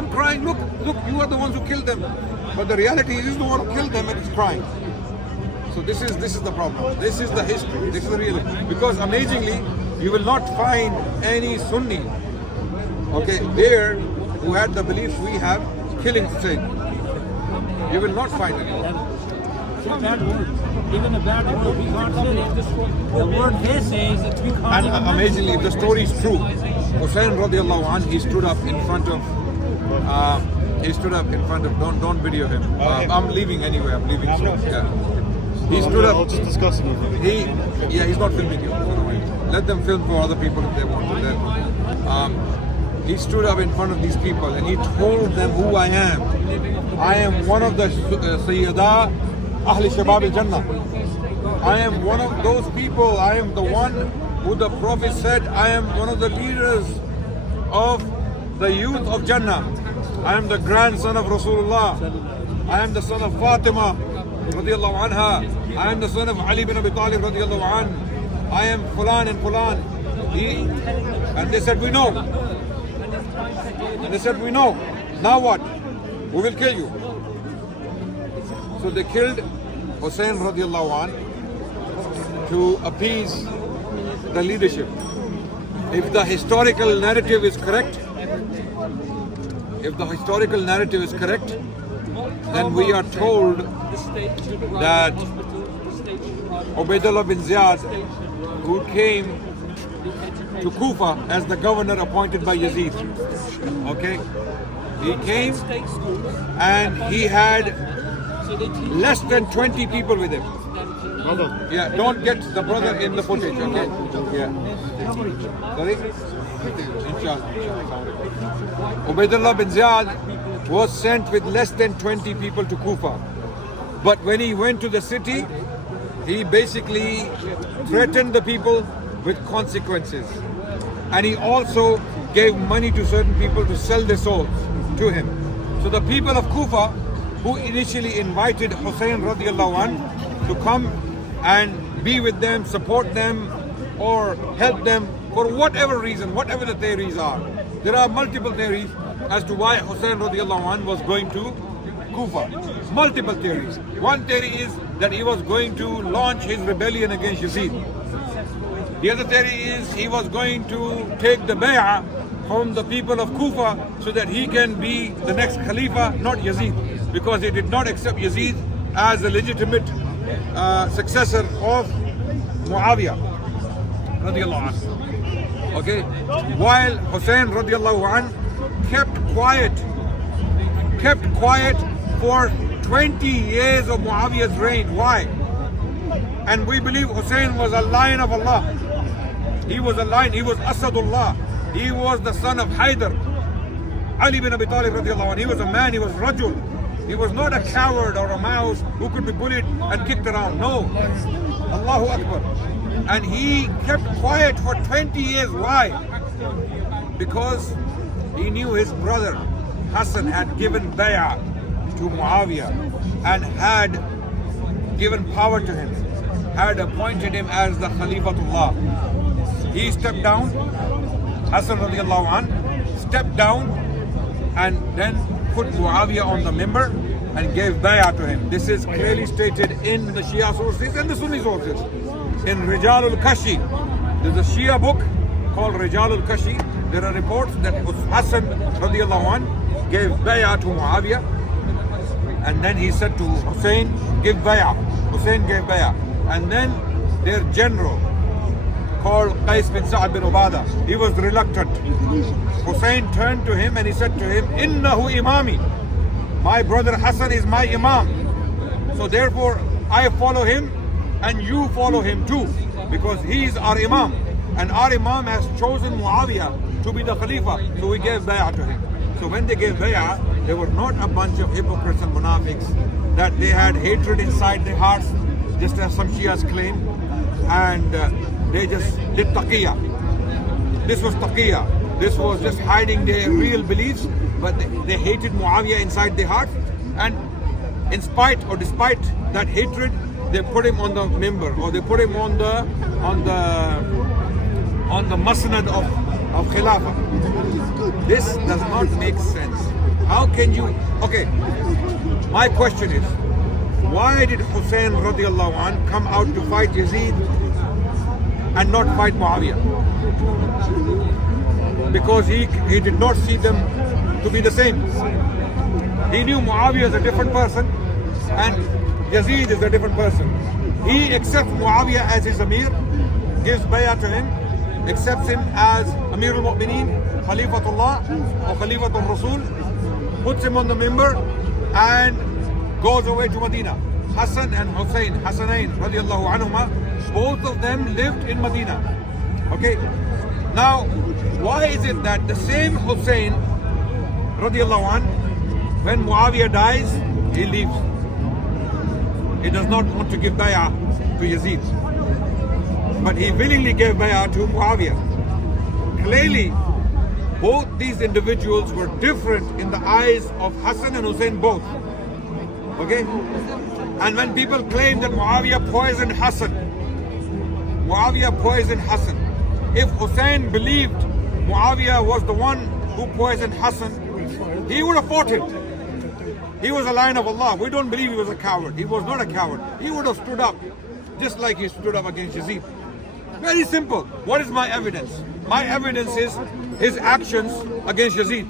come crying, look, you are the ones who killed them. But the reality is, the one who killed them and is crying. So this is the problem. This is the history. This is the reality. Because amazingly, you will not find any Sunni, okay, there who had the beliefs we have, killing Hussein. You will not find it. It's a bad word. Even a bad word, we can't say it. The word he says that we can't. And even amazingly, if the story is true, Hussein radiallahu anh, he stood up in front of, don't video him. I'm leaving anyway, I'm leaving soon. Yeah. He stood I'll up, just discuss it with him. he's not filming you. Let them film for other people if they want to. Then, he stood up in front of these people and he told them who I am. I am one of the Sayyida Ahli Shabab al-Jannah. I am one of those people. I am the one who the Prophet said, I am one of the leaders of the youth of Jannah. I am the grandson of Rasulullah. I am the son of Fatima radiallahu anha. I am the son of Ali bin Abi Talib radiallahu anh. I am Fulan and Fulan. And they said, we know. And they said, we know. Now what? We will kill you. So they killed Hussein radiallahu anh to appease the leadership. If the historical narrative is correct, then we are told that Ubaidullah bin Ziyad, who came to Kufa as the governor appointed by Yazid, okay, he came and he had less than 20 people with him. Brother. Yeah, don't get the brother in the footage, okay? Yeah. Sorry? Inshallah. Ubaidullah bin Ziyad was sent with less than 20 people to Kufa. But when he went to the city, he basically threatened the people with consequences. And he also gave money to certain people to sell their souls to him. So the people of Kufa, who initially invited Hussein radiallahu anh to come and be with them, support them, or help them for whatever reason, whatever the theories are. There are multiple theories as to why Hussein radiallahu anh was going to Kufa. Multiple theories. One theory is that he was going to launch his rebellion against Yazid. The other theory is he was going to take the bay'ah from the people of Kufa so that he can be the next Khalifa, not Yazid, because he did not accept Yazid as a legitimate successor of Muawiyah radiallahu anh. Okay, while Hussein radiallahu anh kept quiet for 20 years of Muawiyah's reign. Why? And we believe Hussein was a lion of Allah. He was a lion, he was Asadullah. He was the son of Haidar. Ali bin Abi Talib radiallahu anh. He was a man, he was Rajul. He was not a coward or a mouse who could be bullied and kicked around. No. Allahu Akbar. And he kept quiet for 20 years. Why? Because he knew his brother Hassan had given bay'ah to Muawiyah and had given power to him, had appointed him as the Khalifatullah. He stepped down, Hassan radiallahu anh stepped down and then put Muawiyah on the member and gave bay'ah to him. This is clearly stated in the Shia sources and the Sunni sources. In Rijal al-Kashi, there's a Shia book called Rijal al-Kashi. There are reports that Hassan radiallahu anh gave bay'ah to Muawiyah, and then he said to Hussein, give bay'ah. Hussein gave bay'ah. And then their general called Qais bin Sa'ad bin Ubadah, he was reluctant. Hussein turned to him and he said to him, Innahu imami. My brother Hassan is my imam. So therefore I follow him and you follow him too, because he is our imam. And our imam has chosen Muawiyah to be the Khalifa. So we gave bay'ah to him. So when they gave bay'ah, they were not a bunch of hypocrites and munafiqs, that they had hatred inside their hearts, just as some Shias claim, and they just did taqiyya. This was taqiyya. This was just hiding their real beliefs, but they hated Muawiyah inside their heart, and in spite or despite that hatred, they put him on the member, or they put him on the masnad of Khilafah. This does not make sense. How can you? Okay, my question is, why did Hussein radiallahu anh come out to fight Yazid and not fight Muawiyah? Because he did not see them to be the same. He knew Muawiyah is a different person and Yazid is a different person. He accepts Muawiyah as his Amir, gives bay'ah to him, accepts him as Amir al-Mu'mineen, Khalifatullah or Khalifatul Rasul, puts him on the minbar and goes away to Medina. Hassan and Hussein, Hassanain radiallahu anhuma, both of them lived in Medina. Okay. Now, why is it that the same Hussein radiallahu anh, when Muawiyah dies, he leaves? He does not want to give bay'ah to Yazid, but he willingly gave bay'ah to Muawiyah. Clearly, both these individuals were different in the eyes of Hassan and Hussein both. Okay? And when people claim that Muawiyah poisoned Hassan, if Hussein believed Muawiyah was the one who poisoned Hassan, he would have fought him. He was a lion of Allah. We don't believe he was a coward. He was not a coward. He would have stood up, just like he stood up against Yazid. Very simple. What is my evidence? My evidence is his actions against Yazid.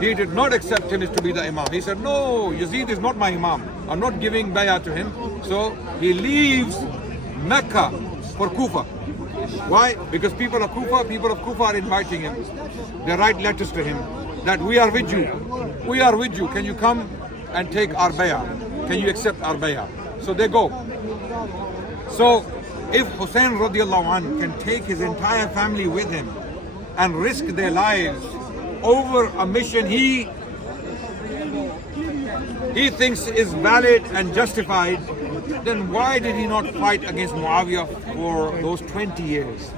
He did not accept him to be the Imam. He said, no, Yazid is not my Imam. I'm not giving bay'ah to him. So he leaves Mecca for Kufa. Why? Because people of Kufa are inviting him. They write letters to him that we are with you. We are with you. Can you come and take our bay'ah? Can you accept our bay'ah? So they go. So if Hussein radiallahu anh can take his entire family with him and risk their lives over a mission he thinks is valid and justified, then why did he not fight against Muawiyah for those 20 years?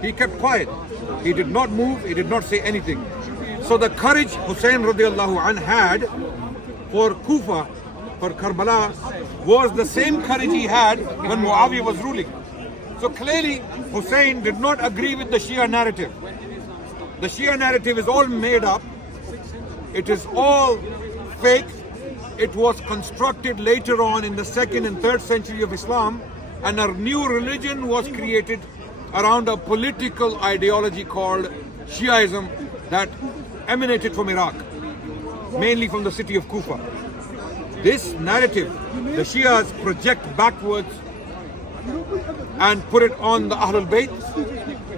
He kept quiet. He did not move. He did not say anything. So the courage Hussein radiallahu anh had for Kufa, for Karbala, was the same courage he had when Muawiyah was ruling. So clearly Hussein did not agree with the Shia narrative. The Shia narrative is all made up. It is all fake. It was constructed later on in the 2nd and 3rd century of Islam, and a new religion was created around a political ideology called Shiaism that emanated from Iraq, mainly from the city of Kufa. This narrative, the Shias project backwards and put it on the Ahlul Bayt.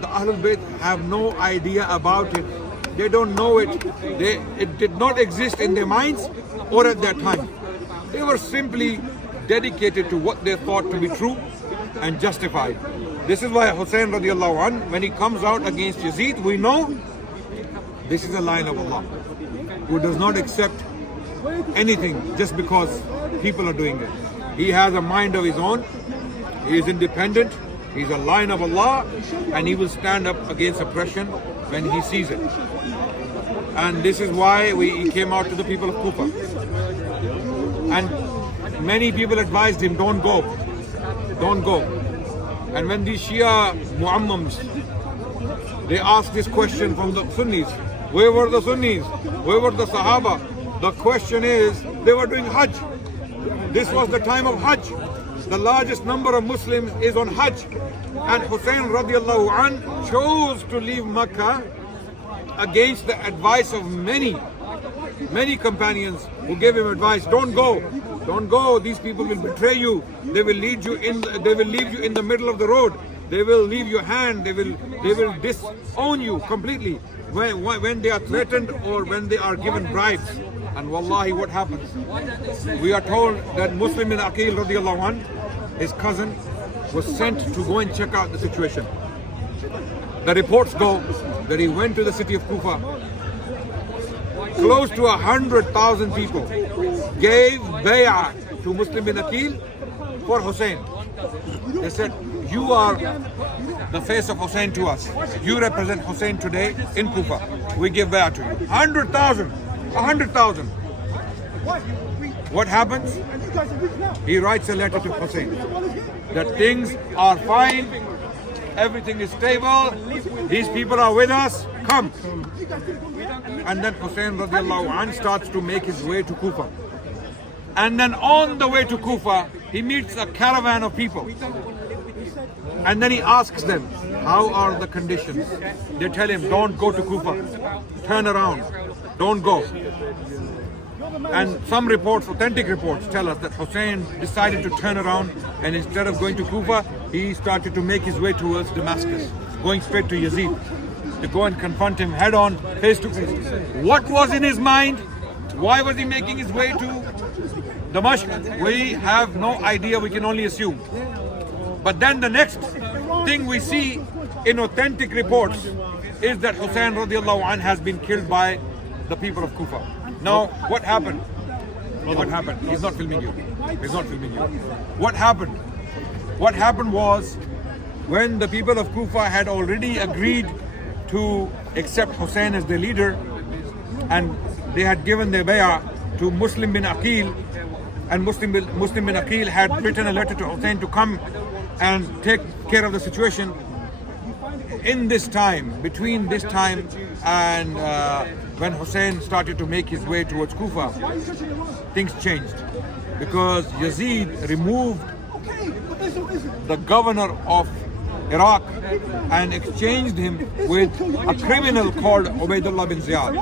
The Ahlul Bayt have no idea about it. They don't know it. It did not exist in their minds or at that time. They were simply dedicated to what they thought to be true and justified. This is why Hussein radiallahu anh, when he comes out against Yazid, we know this is a lion of Allah who does not accept anything just because people are doing it. He has a mind of his own. He is independent. He's a lion of Allah, and he will stand up against oppression when he sees it. And this is why he came out to the people of Kufa. And many people advised him, don't go. Don't go. And when these Shia Muammams, they asked this question from the Sunnis, where were the Sunnis? Where were the Sahaba? The question is, they were doing Hajj. This was the time of Hajj. The largest number of Muslims is on Hajj. And Hussein radiallahu anh chose to leave Makkah against the advice of many companions who gave him advice. Don't go. Don't go. These people will betray you. They will leave you in the middle of the road. They will leave your hand. They will disown you completely when they are threatened or when they are given bribes. And wallahi, what happens? We are told that Muslim bin Aqil radiallahu anh, his cousin, was sent to go and check out the situation. The reports go that he went to the city of Kufa. Close to 100,000 people gave bay'ah to Muslim bin Aqil for Hussein. They said, you are the face of Hussein to us. You represent Hussein today in Kufa. We give bay'ah to you. 100,000. What happens? He writes a letter to Hussein that things are fine everything is stable, these people are with us, come. And then Hussein radiallahu anh starts to make his way to Kufa. And then on the way to Kufa, he meets a caravan of people. And then he asks them, how are the conditions? They tell him, don't go to Kufa, turn around, don't go. And some reports, authentic reports, tell us that Hussein decided to turn around, and instead of going to Kufa, he started to make his way towards Damascus, going straight to Yazid, to go and confront him head on, face to face. What was in his mind? Why was he making his way to Damascus? We have no idea, we can only assume. But then the next thing we see in authentic reports is that Hussein radiallahu anh has been killed by the people of Kufa. Now, what happened? What happened? He's not filming you. He's not filming you. What happened? What happened was, when the people of Kufa had already agreed to accept Hussein as their leader, and they had given their bay'ah to Muslim bin Aqil, and Muslim bin Aqil had written a letter to Hussein to come and take care of the situation. In this time, between this time and when Hussein started to make his way towards Kufa, things changed, because Yazid removed the governor of Iraq and exchanged him with a criminal called Ubaidullah bin Ziyad.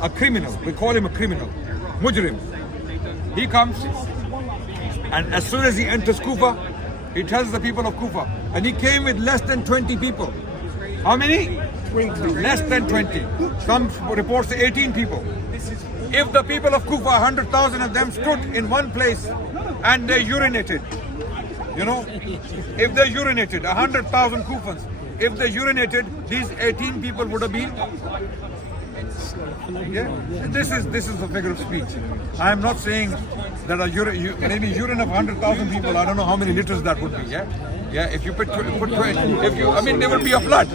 A criminal, we call him a criminal, Mujrim. He comes, and as soon as he enters Kufa, he tells the people of Kufa, and he came with less than 20 people. How many? 20. Less than 20. Some reports say 18 people. If the people of Kufa, 100,000 of them stood in one place and they urinated, you know, if they urinated, 100,000 Kufans, if they urinated, these 18 people would have been. Yeah, this is a figure of speech. I am not saying that maybe urine of 100,000 people. I don't know how many liters that would be. Yeah, yeah. If you put 20, if you, I mean, there would be a flood.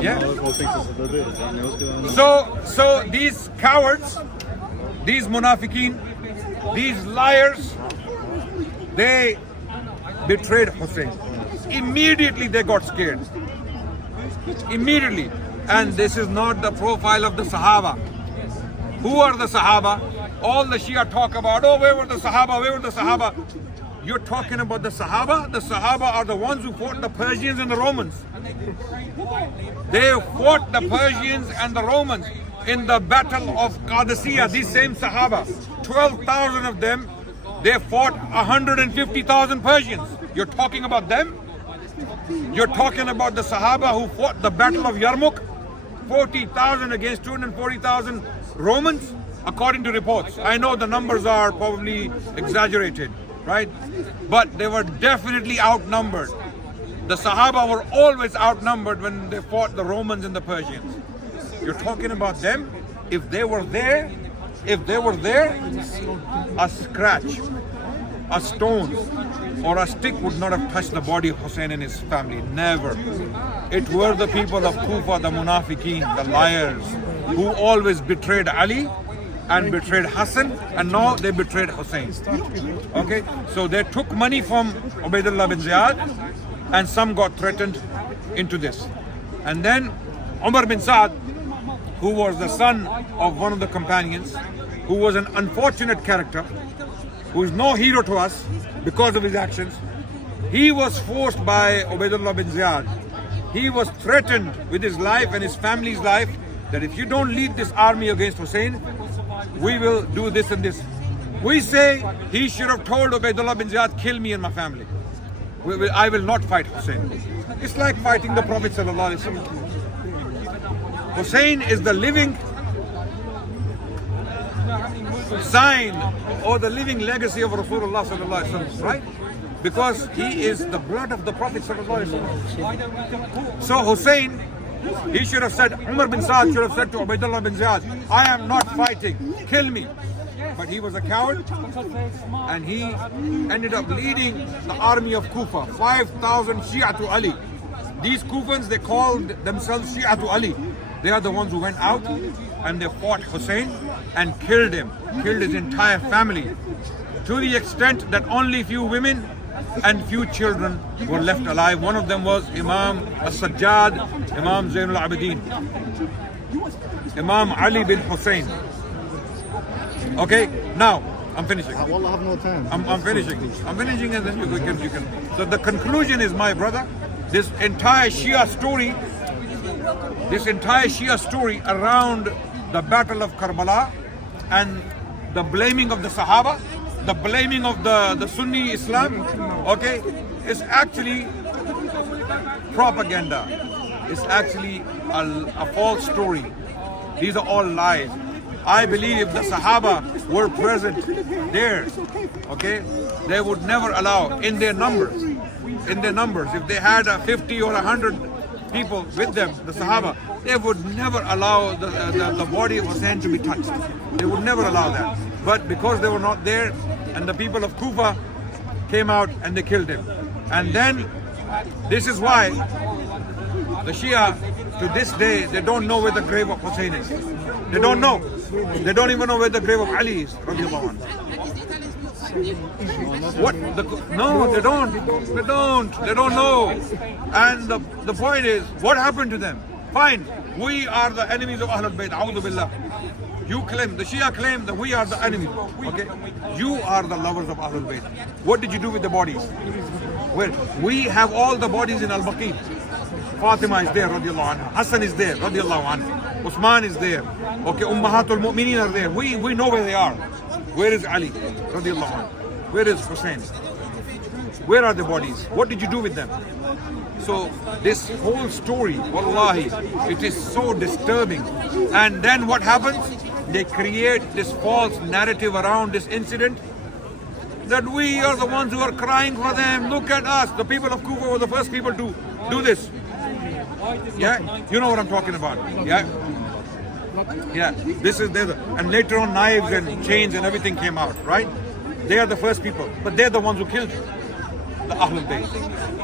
Yeah. So these cowards, these munafiqeen, these liars, they betrayed Hussein. Immediately they got scared. Immediately. And this is not the profile of the Sahaba. Who are the Sahaba? All the Shia talk about, oh, where were the Sahaba? Where were the Sahaba? You're talking about the Sahaba? The Sahaba are the ones who fought the Persians and the Romans. They fought the Persians and the Romans in the battle of Qadisiyah. These same Sahaba, 12,000 of them, they fought 150,000 Persians. You're talking about them? You're talking about the Sahaba who fought the battle of Yarmouk, 40,000 against 240,000 Romans, according to reports. I know the numbers are probably exaggerated, right? But they were definitely outnumbered. The Sahaba were always outnumbered when they fought the Romans and the Persians. You're talking about them? If they were there, a scratch, a stone, or a stick would not have touched the body of Hussein and his family. Never. It were the people of Kufa, the munafiqeen, the liars, who always betrayed Ali and betrayed Hassan, and now they betrayed Hussein. Okay? So they took money from Ubaidullah bin Ziyad, and some got threatened into this. And then Umar bin Saad, who was the son of one of the companions, who was an unfortunate character, who is no hero to us because of his actions, he was forced by Ubaidullah bin Ziyad. He was threatened with his life and his family's life that if you don't lead this army against Hussein, we will do this and this. We say he should have told Ubaidullah bin Ziyad, kill me and my family. I will not fight Hussein. It's like fighting the Prophet sallallahu alaihi wasallam. Hussein is the living sign or the living legacy of Rasulullah sallallahu alaihi wasallam, right? Because he is the blood of the Prophet sallallahu alaihi wasallam. So Hussein, he should have said, Umar bin Saad should have said to Ubaidullah bin Ziyad, I am not fighting, kill me. But he was a coward, and he ended up leading the army of Kufa, 5,000 Shia to Ali. These Kufans, they called themselves Shia to Ali. They are the ones who went out and they fought Hussein and killed him, killed his entire family, to the extent that only few women and few children were left alive. One of them was Imam As-Sajjad, Imam Zainul Abidin, Imam Ali bin Hussein. Okay, now I'm finishing. Wallah, I have no time. I'm finishing. I'm finishing, and then you can. So the conclusion is, my brother, this entire Shia story around the Battle of Karbala and the blaming of the Sahaba, the blaming of the Sunni Islam, okay, is actually propaganda. It's actually a false story. These are all lies. I believe if the Sahaba were present there, okay, they would never allow in their numbers, if they had 50 or 100 people with them, the Sahaba, they would never allow the body of Hussein to be touched. They would never allow that. But because they were not there, and the people of Kufa came out and they killed him. And then, this is why the Shia, to this day, they don't know where the grave of Hussein is. They don't know. They don't even know where the grave of Ali is. Radiallahu anhu. What? No, they don't. They don't know. And the point is, what happened to them? Fine, we are the enemies of Ahlul Bayt. A'udhu billah. You claim, the Shia claim that we are the enemies. Okay? You are the lovers of Ahlul Bayt. What did you do with the bodies? Well, we have all the bodies in Al-Baqi. Fatima is there, radiallahu anha. Hassan is there, radiallahu anha. Usman is there. Okay, Ummahatul Mu'mineen are there. We know where they are. Where is Ali, radiallahu anha? Where is Hussein? Where are the bodies? What did you do with them? So this whole story, wallahi, it is so disturbing. And then what happens? They create this false narrative around this incident, that we are the ones who are crying for them. Look at us. The people of Kufa were the first people to do this. Yeah, you know what I'm talking about. Yeah, this is there. And later on, knives and chains and everything came out, right? They are the first people, but they're the ones who killed the Ahlul Bayt.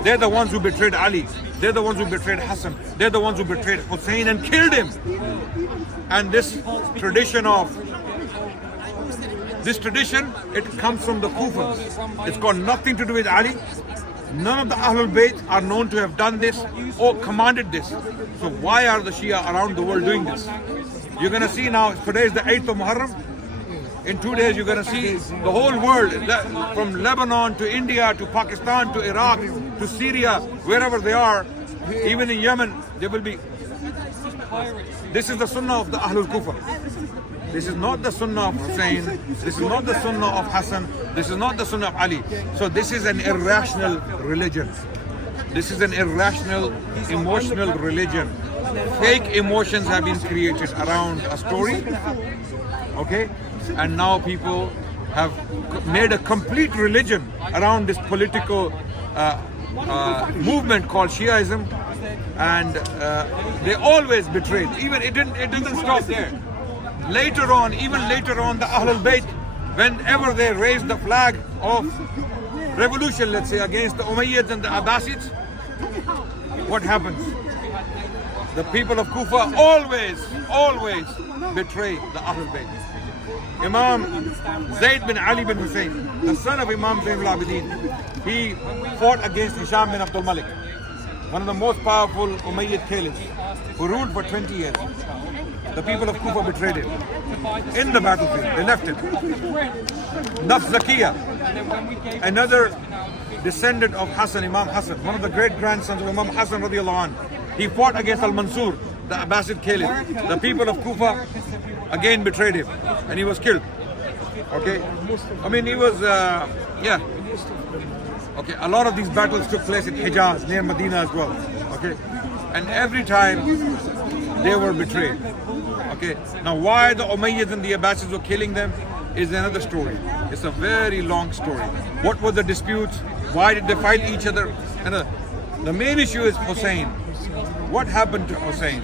They're the ones who betrayed Ali. They're the ones who betrayed Hassan. They're the ones who betrayed Hussein and killed him. And this tradition, it comes from the Kufans. It's got nothing to do with Ali. None of the Ahlul Bayt are known to have done this or commanded this. So why are the Shia around the world doing this? You're going to see now, today is the 8th of Muharram. In 2 days, you're going to see the whole world, from Lebanon to India to Pakistan to Iraq to Syria, wherever they are, even in Yemen, they will be. This is the Sunnah of the Ahlul Kufa. This is not the Sunnah of Hussein. This is not the Sunnah of Hassan. This is not the Sunnah of Ali. So this is an irrational religion. This is an irrational, emotional religion. Fake emotions have been created around a story. Okay? And now people have made a complete religion around this political movement called Shiaism, and they always betrayed. Even it doesn't stop there. Later on, the Ahlul Bayt, whenever they raised the flag of revolution, let's say, against the Umayyads and the Abbasids, what happens? The people of Kufa always betray the Ahlul Bayt. Imam Zayd bin Ali bin Hussein, the son of Imam Zainul Abidin, he fought against Hisham bin Abdul Malik, one of the most powerful Umayyad caliphs, who ruled for 20 years. The people of Kufa betrayed him. In the battlefield, they left him. Nafs Zakiya, another descendant of Hassan, Imam Hassan, one of the great grandsons of Imam Hassan radiallahu anh, he fought against Al-Mansur, the Abbasid caliph. The people of Kufa again betrayed him, and he was killed. Okay, I mean, he was, Okay, a lot of these battles took place in Hijaz, near Medina as well. Okay, and every time they were betrayed. Okay, now why the Umayyads and the Abbasids were killing them is another story. It's a very long story. What were the disputes? Why did they fight each other? And the main issue is Hussein. What happened to Hussein?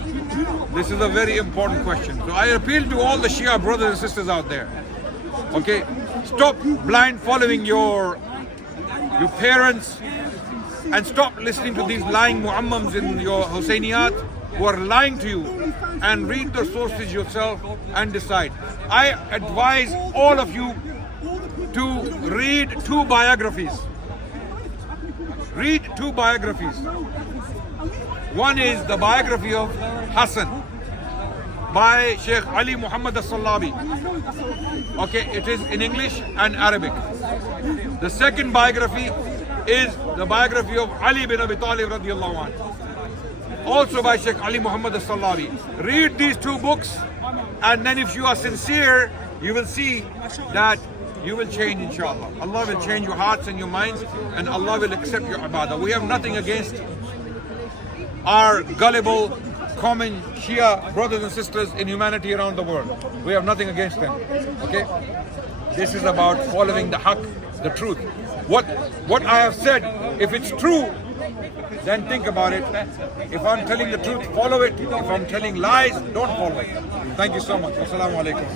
This is a very important question. So I appeal to all the Shia brothers and sisters out there. Okay, stop blind following your parents, and stop listening to these lying Muammams in your Husseiniyyat who are lying to you, and read the sources yourself and decide. I advise all of you to read 2 biographies. read two biographies. One is the biography of Hassan by Sheikh Ali Muhammad As-Sallabi. Okay, it is in English and Arabic. The second biography is the biography of Ali bin Abi Talib radiallahu anhu, also by Sheikh Ali Muhammad As-Sallabi. Read these two books, and then if you are sincere, you will see that you will change, inshallah. Allah will change your hearts and your minds, and Allah will accept your ibadah. We have nothing against our gullible, common Shia brothers and sisters in humanity around the world. We have nothing against them. Okay? This is about following the haqq, the truth. What I have said, if it's true, then think about it. If I'm telling the truth, follow it. If I'm telling lies, don't follow it. Thank you so much. Assalamu alaikum.